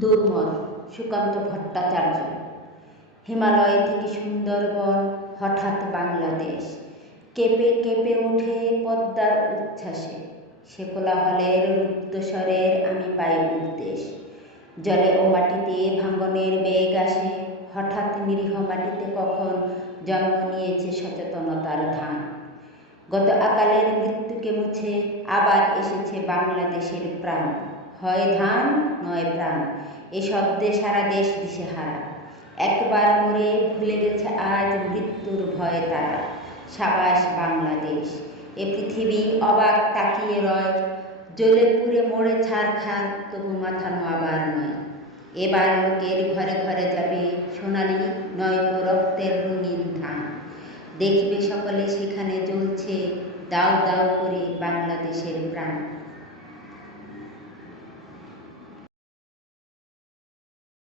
দুর্মর সুকান্ত ভট্টাচার্য। হিমালয় থেকে সুন্দরবন, হঠাৎ বাংলাদেশ কেঁপে কেঁপে ওঠে পদ্মার উচ্ছ্বাসে। সে কোলাহলের রুদ্ধস্বরের আমি পাই উদ্দেশ। জলে ও মাটিতে ভাঙনের বেগ আসে, হঠাৎ নিরীহ মাটিতে কখন জন্ম নিয়েছে সচেতনতার ধান। গত আকালের মৃত্যুকে মুছে আবার এসেছে বাংলাদেশের প্রাণ। হয় ধান নয় প্রাণ, এ শব্দে সারা দেশ দিশেহারা। একবার মরে ভুলে গেছে আজ মৃত্যুর ভয়ে তারা। সাবাস বাংলাদেশ, এ পৃথিবী অবাক তাকিয়ে রয়। জ্বলে পুড়ে মোড়ে ছারখার, তবু মাথা নোয়াবার নয়। এবার লোকের ঘরে ঘরে যাবে সোনালি নয়তো রক্তের রঙিন ধান। দেখবে সকলে সেখানে জ্বলছে দাউ দাউ করে বাংলাদেশের প্রাণ।